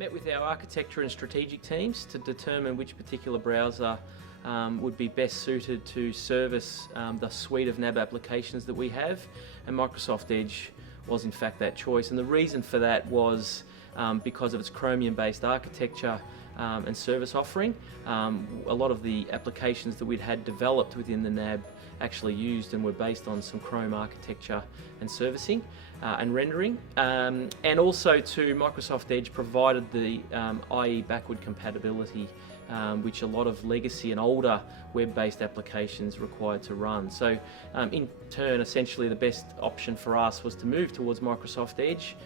met with our architecture and strategic teams to determine which particular browser would be best suited to service the suite of NAB applications that we have, and Microsoft Edge was in fact that choice. And the reason for that was because of its Chromium-based architecture and service offering. A lot of the applications that we'd had developed within the NAB actually used and were based on some Chrome architecture and servicing and rendering. And also too, Microsoft Edge provided the IE backward compatibility, which a lot of legacy and older web-based applications required to run. So in turn, essentially the best option for us was to move towards Microsoft Edge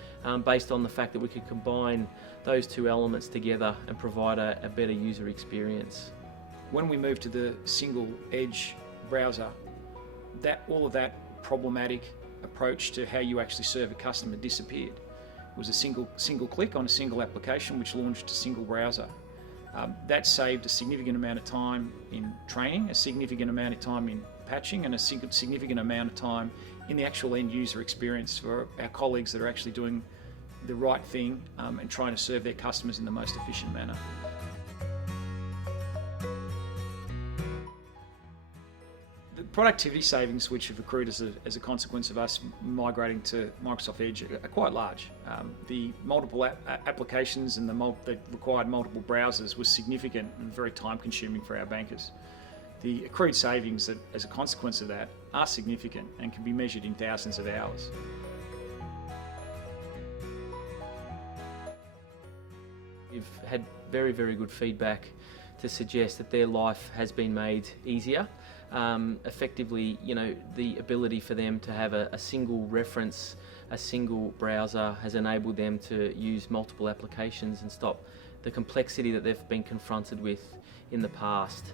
based on the fact that we could combine those two elements together and provide a better user experience. When we moved to the single Edge browser, all of that problematic approach to how you actually serve a customer disappeared. It was a single click on a single application which launched a single browser. That saved a significant amount of time in training, a significant amount of time in patching, and a significant amount of time in the actual end user experience for our colleagues that are actually doing the right thing and trying to serve their customers in the most efficient manner. The productivity savings which have accrued as a consequence of us migrating to Microsoft Edge are quite large. The multiple applications and that required multiple browsers was significant and very time consuming for our bankers. The accrued savings that, as a consequence of that, are significant and can be measured in thousands of hours. We've had very, very good feedback to suggest that their life has been made easier. Effectively, the ability for them to have a single reference, a single browser has enabled them to use multiple applications and stop the complexity that they've been confronted with in the past.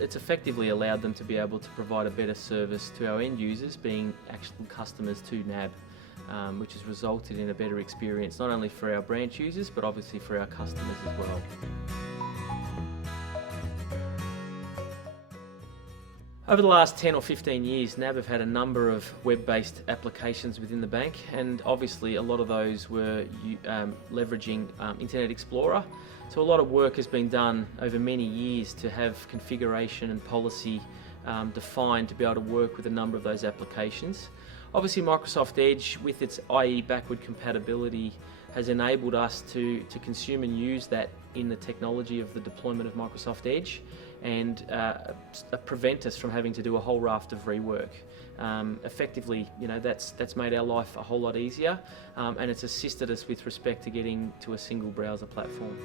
It's effectively allowed them to be able to provide a better service to our end users, being actual customers to NAB, which has resulted in a better experience not only for our branch users but obviously for our customers as well. Over the last 10 or 15 years, NAB have had a number of web-based applications within the bank, and obviously a lot of those were leveraging Internet Explorer. So a lot of work has been done over many years to have configuration and policy defined to be able to work with a number of those applications. Obviously Microsoft Edge, with its IE backward compatibility, has enabled us to consume and use that in the technology of the deployment of Microsoft Edge, and prevent us from having to do a whole raft of rework. Effectively, that's made our life a whole lot easier, and it's assisted us with respect to getting to a single browser platform.